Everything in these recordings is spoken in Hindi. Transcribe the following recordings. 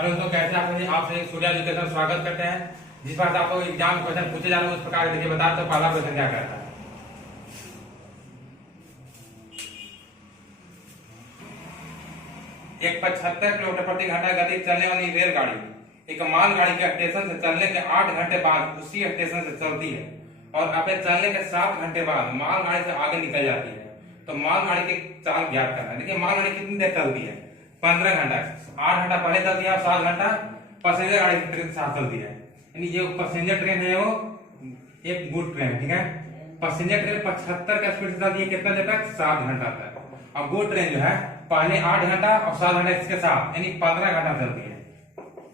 हेलो दोस्तों, कैसे आपसे सूर्या एजुकेशन स्वागत करते हैं। जिस बात आपको एग्जाम क्वेश्चन पूछे जा रहे हैं उस प्रकार देखिए बता तो पहला क्वेश्चन क्या कहता है। एक 75 किलोमीटर प्रति घंटा गति चलने वाली रेलगाड़ी एक मालगाड़ी के स्टेशन से चलने के 8 घंटे बाद उसी स्टेशन से चलती है और अपने चलने के 7 घंटे बाद मालगाड़ी से आगे निकल जाती है। तो मालगाड़ी की चाल ज्ञात करना है। देखिए मालगाड़ी कितनी देर चलती है, 15 घंटा। 8 घंटा पहले चलती है और 7 घंटा पैसेंजर गाड़ी ट्रेन के साथ चलती है। यानी ये पैसेंजर ट्रेन है, वो एक गुड ट्रेन, ठीक है। पैसेंजर ट्रेन 75 का स्पीड से चलती है, कितना देर तक, 7 घंटा तक। और गुड ट्रेन जो है पहले 8 घंटा और 7 घंटा इसके साथ, यानी 15 घंटा चलती है।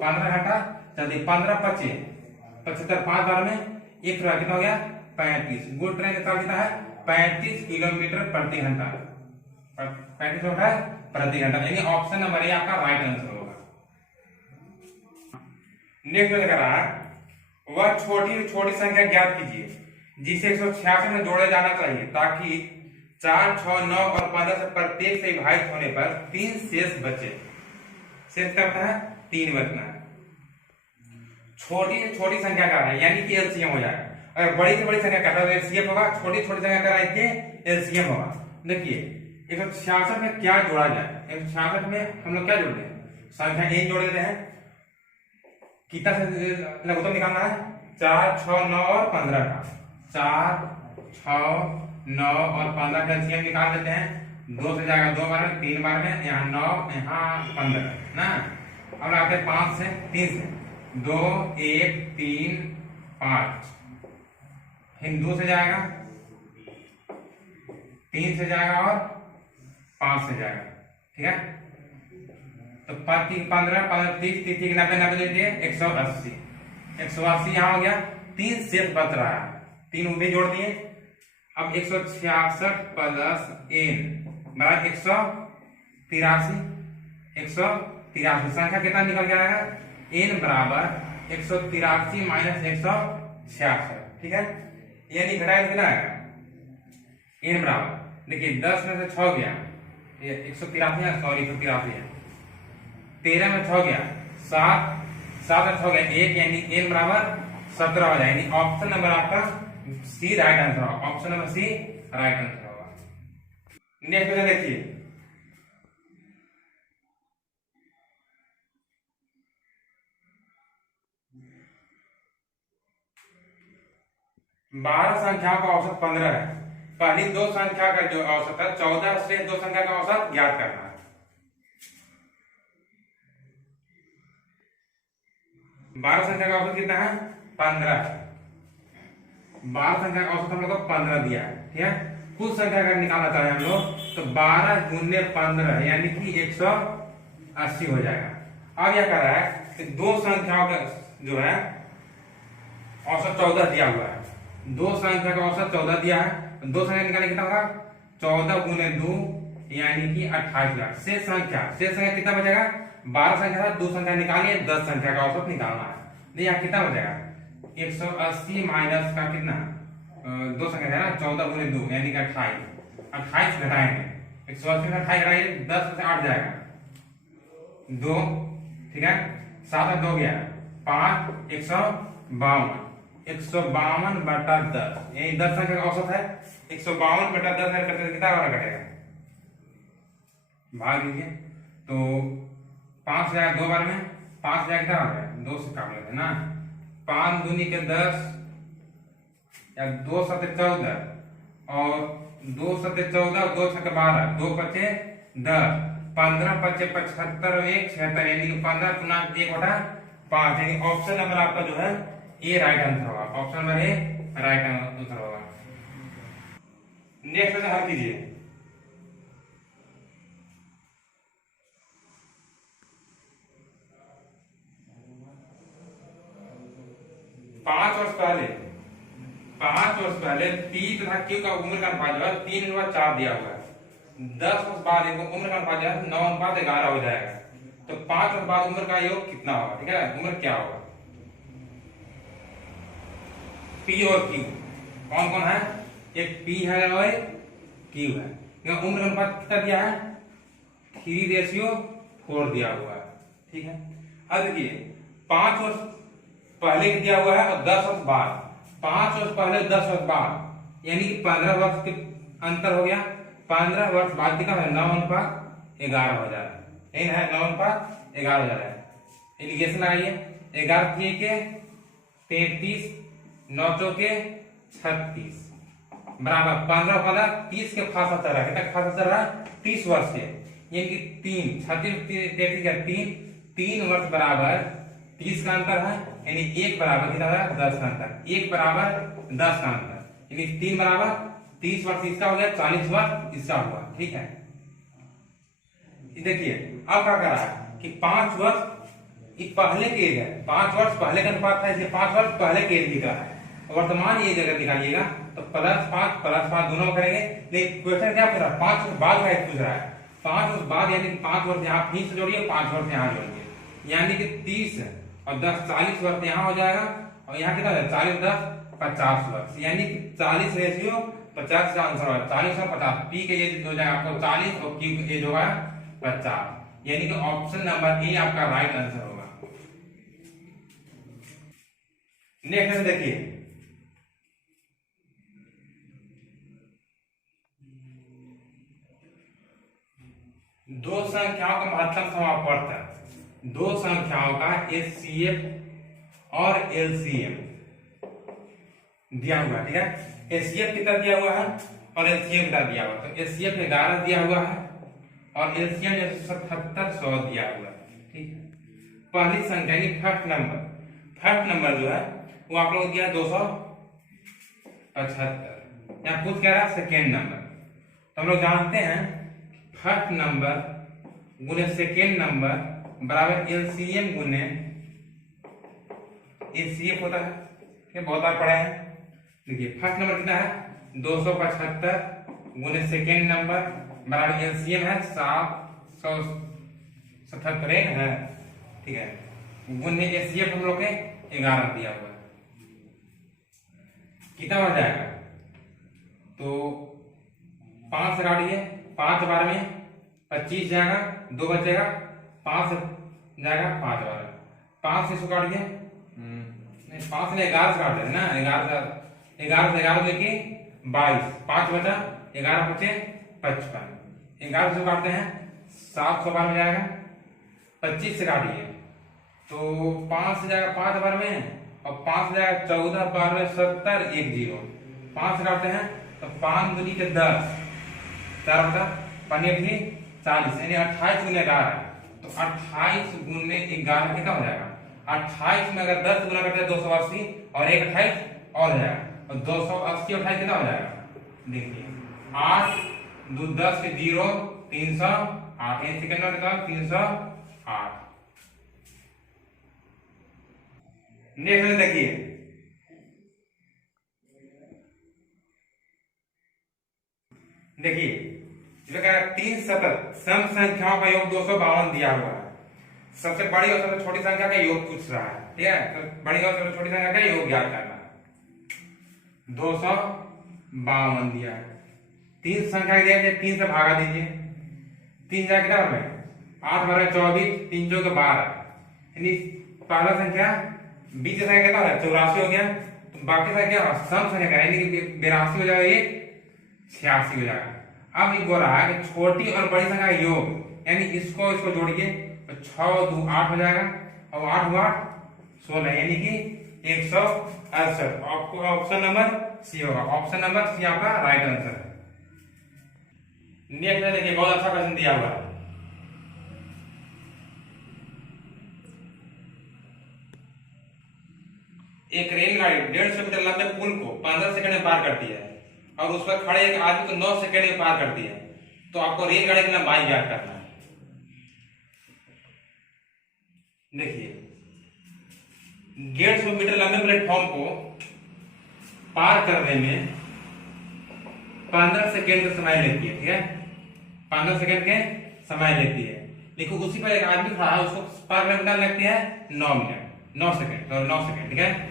15 घंटा चलती है। 15 25 75 5 बार में 1 कितना हो गया, 35। गुड ट्रेन का कितना है, 35 किलोमीटर प्रति घंटा। 35 होता है प्रति घंटा, यानी ऑप्शन नंबर ए आपका राइट आंसर होगा। नेक्स्ट में कह रहा है वह छोटी छोटी संख्या ज्ञात कीजिए जिसे 186 में जोड़ा जाना चाहिए ताकि 4, 6, 9 और 15 से प्रत्येक से विभाजित होने पर 3 शेष बचे। शेष क्या होता है, 3 बचना है। छोटी छोटी संख्या का है यानी कि एलसीएम हो जाएगा। अगर बड़ी से बड़ी संख्या का एलसीएम होगा, छोटी छोटी संख्या का एलसीएम होगा। देखिए 166 में क्या जोड़ा जाए, 166 में हम लोग क्या जोड़ते हैं, संख्या एक जोड़ देते हैं। कितना से लघुत्तम निकालना है, 4, 6, 9 और 15 का। 4, 6, 9 और 15 का एलसीएम निकाल देते हैं। 2 से जाएगा 2 बार में, 3 बार में, यहाँ 9 यहाँ 15 ना। अब आते हैं 5 से, 3 से 2, 1, 3, 5। फिर 2 से जाएगा, 3 से जाएगा और 5 से जाएगा, ठीक है। तो 15, 15, 30, 30, 90, 90 लीजिए 180। 180 यहाँ हो गया। 3 शेष बच रहा है, 3 उम्मीद जोड़ दिए। अब 166 प्लस n बराबर 183। 183 संख्या कितना निकल के आएगा, n बराबर 183 माइनस 166, ठीक है। यानी घटाए कितना आएगा, n बराबर, देखिए 10 में से 6 गया, ये 183 है, सॉरी 183 है। 13 में 6 गया, 7, 7 में 6 गया 1, यानी n बराबर 17 हो जाए। यानी ऑप्शन नंबर आपका सी राइट आंसर होगा। Option number C right answer होगा। नेक्स्ट क्वेश्चन देखिए, बारह संख्याओं का औसत 15 है। पहली 2 संख्या का जो औसत है 14 से 2 संख्या का औसत ज्ञात करना है। 12 संख्या का औसत कितना है, 15 है। 12 संख्या का औसत हम लोग को 15 दिया है, ठीक है। कुल संख्या का निकालना चाहे हम लोग तो 12 गुने 15 यानी कि 180 हो जाएगा। अब यह कह रहा है कि 2 संख्याओं का जो है औसत 14 दिया हुआ है। 2 संख्या का औसत 14 दिया है, 2 संख्या निकालने कितना होगा, 14 गुने 2 यानी कि 28 लाख। शेष संख्या कितना बचेगा, 12 संख्या था, 2 संख्या निकालिए, 10 संख्या का औसत निकालना है। यहाँ कितना बचेगा, 180 माइनस का कितना, 2 संख्या है ना, 14 गुने 2 यानी कि 28 घटाएंगे। 180 में 28 घटाइए, 10 से 8 जाएगा 2, ठीक है। 7 में 2 गया 5, 152। 152 बटा 10 यही 10 संख्या का औसत है। 152 बटा 10 करते कितना वाला कटेगा, भाग लीजिए। तो 5 जाएगा 2 बार में, 5 जाएगा कितना हो गया, 2 से काट लेते ना। 5 दूनी के 10 या 2 सते 14 और 2 सते 14, 2 छके 12, 2 पचे 10, 15 पचे 75 और 1 76, यानी कि 15 गुना 1/5, यानी ऑप्शन नंबर आपका जो है ये राइट आंसर होगा। Option number A right answer होगा। नेक्स्ट क्वेश्चन हल कीजिए। 5 वर्ष पहले पी तथा क्यू का उम्र का अनुपात जो है 3:4 दिया हुआ है। 10 वर्ष बाद इनको उम्र का अनुपात जो है 9:11 हो जाएगा। तो 5 वर्ष बाद उम्र का योग कितना होगा, ठीक है। उम्र क्या होगा, पी और क्यू कौन कौन है, एक पी है और एक क्यू है। उम्र का अनुपात कितना दिया है, 3:4 दिया हुआ है, ठीक है। अब देखिए 5 वर्ष पहले दिया हुआ है और 10 वर्ष बाद, 5 वर्ष पहले 10 वर्ष बाद, यानी कि 15 वर्ष के अंतर हो गया। 15 वर्ष बाद कितना है 9:11 हो जा रहा है, यही है 9:11 हो जा रहा है। एलिगेशन आइए 11 के 33, 9 चौके 36 बराबर 15 15 30 के फासला चल रहा है। कितना फासला चल रहा है 30 वर्ष के, यानी कि 3 36 33 का 3 वर्ष बराबर 30 का अंतर है, यानी 1 बराबर कितना है 10 का अंतर, 1 बराबर 10 का अंतर, यानी 3 बराबर 30 वर्ष इसका हो गया, 40 वर्ष इसका हुआ। ठीक है, देखिए अब क्या कर रहा है कि 5 वर्ष पहले के एज है, 5 वर्ष पहले का अनुपात है, इसलिए 5 वर्ष पहले के एज का है। वर्तमान एज अगर निकालिएगा तो +5 दोनों करेंगे, लेकिन क्वेश्चन क्या पूछ रहा है 5 वर्ष बाद का पूछ रहा है। 5 वर्ष बाद यानी 5 वर्ष यहाँ फिर से जोड़िए, 5 वर्ष यहाँ जोड़िए, यानी कि 30 और 10 40 वर्ष यहाँ हो जाएगा, और यहाँ कितना है 40 10 50 वर्ष, यानी कि 40 रेशियो 50 का आंसर होगा। 40 और 50, पी के एज हो जाएगा आपको 40 और क्यू के एज होगा 50, यानी कि ऑप्शन नंबर ए आपका राइट आंसर होगा। नेक्स्ट देखिए दो संख्याओं का महत्तम समापवर्तन, दो संख्याओं का एचसीएफ और एलसीएम दिया हुआ है। ठीक है, एचसीएफ कितना दिया हुआ है और एलसीएम कितना दिया हुआ है। तो एचसीएफ 11 दिया हुआ है और एलसीएम 7700 दिया हुआ है। ठीक है, पहली संख्या की फर्स्ट नंबर जो है वो आप लोग दिया 275, यहाँ पूछ क्या रहा सेकेंड नंबर। तो हम लोग जानते हैं फर्स्ट नंबर गुने सेकेंड नंबर बराबर एलसीएम गुने एचसीएफ होता है। ये बहुत बार पढ़े हैं। देखिए फर्स्ट नंबर कितना है 275 गुने सेकेंड नंबर बराबर एलसीएम है 777 है। ठीक है, गुने एचसीएफ हम लोग के 11 दिया हुआ है, कितना हो जाएगा तो 5 से काटिए, 5 बार में 25 जाएगा, 2 बचेगा, 5 जाएगा 5 बार, 5 से इसको काटिए, नहीं 5 ने 11 से काट देना ना, 11 से 11 देखिए 22, 5 बचा, 11 बचे 55, 11 से काटते हैं 700 बार में जाएगा। 25 से काटिए तो 5 से जाएगा 5 बार में, और 5 जाएगा 14 बार में 70 1 0, 5 से काटते हैं तो 5 दूनी के 10, 4 बचा 5 थी 40, यानी 28 गुने 11, तो 28 गुने 11 कितना हो जाएगा। 28 में अगर 10 गुना करते हैं 280 और 1 28 और हो जाएगा, और 280 28 कितना हो जाएगा। देखिए 8 2 10 के 0 308, सेकंड में कितना 308। नेक्स्ट देखिए इसमें क्या है 3 सतत सम संख्याओं का योग 252 दिया हुआ है। सबसे बड़ी और सबसे छोटी संख्या का योग पूछ रहा है। ठीक है, तो बड़ी और सबसे छोटी संख्या का योग ज्ञात करना है। 252 दिया है, 3 संख्या दिया है, 3 से भागा दीजिए, 3 जाए कितना में 8 बार 24, 3 चौके 12, यानी पहला संख्या बीच संख्या कितना है 84 हो गया, तो बाकी संख्या सम संख्या यानी कि 82 हो जाएगा, ये 86 हो जाएगा। अब ये बोल रहा है कि छोटी और बड़ी संख्या का योग, यानी इसको जोड़िए तो 6 2 8 हो जाएगा, और 8 8 16, यानी कि 168। आपको ऑप्शन नंबर सी होगा, ऑप्शन नंबर सी आपका राइट आंसर है। नेक्स्ट देखिए बहुत अच्छा क्वेश्चन दिया हुआ है। एक रेलगाड़ी 150 मीटर लंबे पुल को 15 सेकंड में पार करती है, और उस पर खड़े एक आदमी को 9 सेकंड में पार करती है, तो आपको रेलगाड़ी की लंबाई ज्ञात करना है। देखिए 150 मीटर लंबे प्लेटफॉर्म को पार करने में 15 सेकंड का समय लेती है। ठीक है, 15 सेकंड के समय लेती है, लेकिन उसी पर एक आदमी खड़ा है, उसको पार करने में लगती है 9 मिनट 9 सेकंड और 9 सेकंड। ठीक है,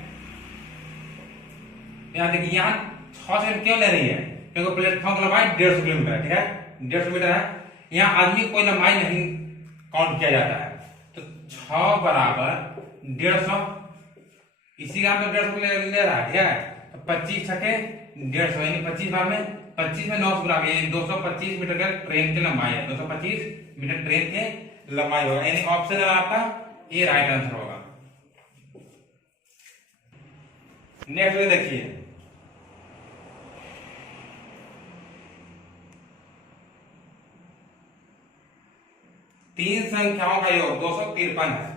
यहाँ देखिए यहाँ 6 सेकंड क्यों ले रही है, क्योंकि प्लेटफॉर्म की लंबाई 150 किलोमीटर है। ठीक है, 150 मीटर है, यहाँ आदमी की कोई लंबाई नहीं काउंट किया जाता है, तो 6 बराबर 150, इसी का हम तो 150 ले रहा है, ठीक है। तो 25 छके 150, यानी 25 बार में 25 में 9 गुना, यानी 225 मीटर का ट्रेन की लंबाई है, 225 मीटर ट्रेन के लंबाई होगा, यानी ऑप्शन आपका ये राइट आंसर होगा। नेक्स्ट देखिए, तीन संख्याओं का योग 253 है।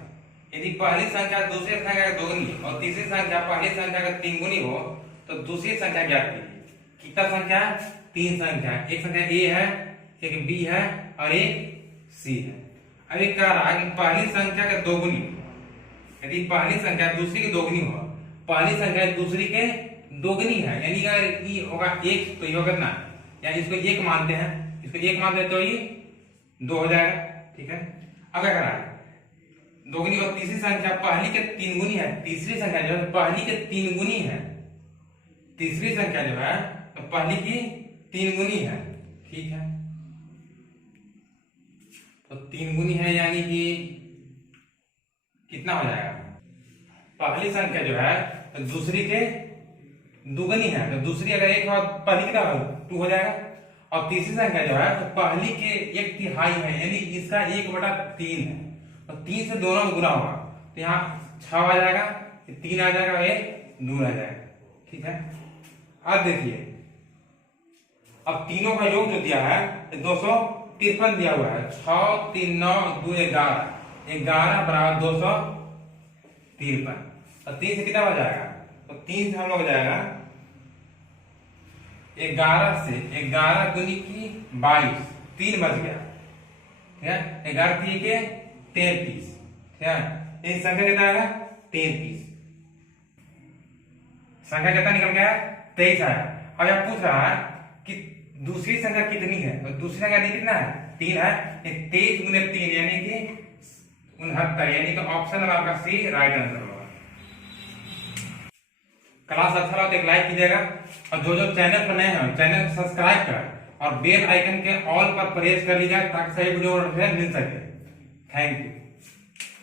यदि पहली संख्या दूसरी संख्या का दोगुनी और तीसरी संख्या पहली संख्या का तीन गुनी हो तो दूसरी संख्या ज्ञात कीजिए। कितना संख्या? तीन संख्या, एक संख्या ए है, एक बी है और एक सी है। अब एक कह रहा है कि पहली संख्या का दोगुनी, यदि पहली संख्या दूसरी की दोगुनी हो, पहली संख्या दूसरी के दोगुनी है, यानी अगर ये होगा एक तो ये होगा ना, यानी इसको एक मानते हैं, इसको एक मानते हैं तो ये 2 हो जाएगा, ठीक है। अब क्या करा है, दोगुनी और तीसरी संख्या पहली के तीन गुनी है, तीसरी संख्या जो है पहली के तीन गुनी है, तीसरी संख्या जो है तो पहली की तीन गुनी है, ठीक है। तो तीन गुनी है यानी कि कितना हो जाएगा, पहली संख्या जो है तो दूसरी के दुगनी है, तो दूसरी अगर एक पहली कितना 2 हो जाएगा, और तीसरी संख्या जो है तो पहली के 1/3 है, यानी इसका 1/3 है, और 3 से दोनों में गुना होगा तो यहाँ 6 आ जाएगा, 3 आ जाएगा और ये 2 आ जाएगा, ठीक है। अब देखिए, अब तीनों का योग जो दिया है 253 दिया हुआ है, 6 3 9 2 11, 11 बराबर 253, और 3 से कितना हो जाएगा, तो 3 से हम लोग हो जाएगा 11 से 11 दूनी की 22, 3 बच गया, ठीक है। 11 3 के 33, ठीक है। इस संख्या कितना आएगा 33, संख्या कितना निकल गया 23 आया। अब यह पूछ रहा है कि दूसरी संख्या कितनी है, तो दूसरी संख्या कितना है 3 है, 23 गुने 3 यानी कि 69, यानी कि ऑप्शन आपका सी राइट आंसर होगा। क्लास अच्छा लगा तो एक लाइक कीजिएगा, और जो चैनल पर नए हैं चैनल को सब्सक्राइब कर और बेल आइकन के ऑल पर प्रेस कर लीजिएगा ताकि सही वीडियो मिल सके। Thank you.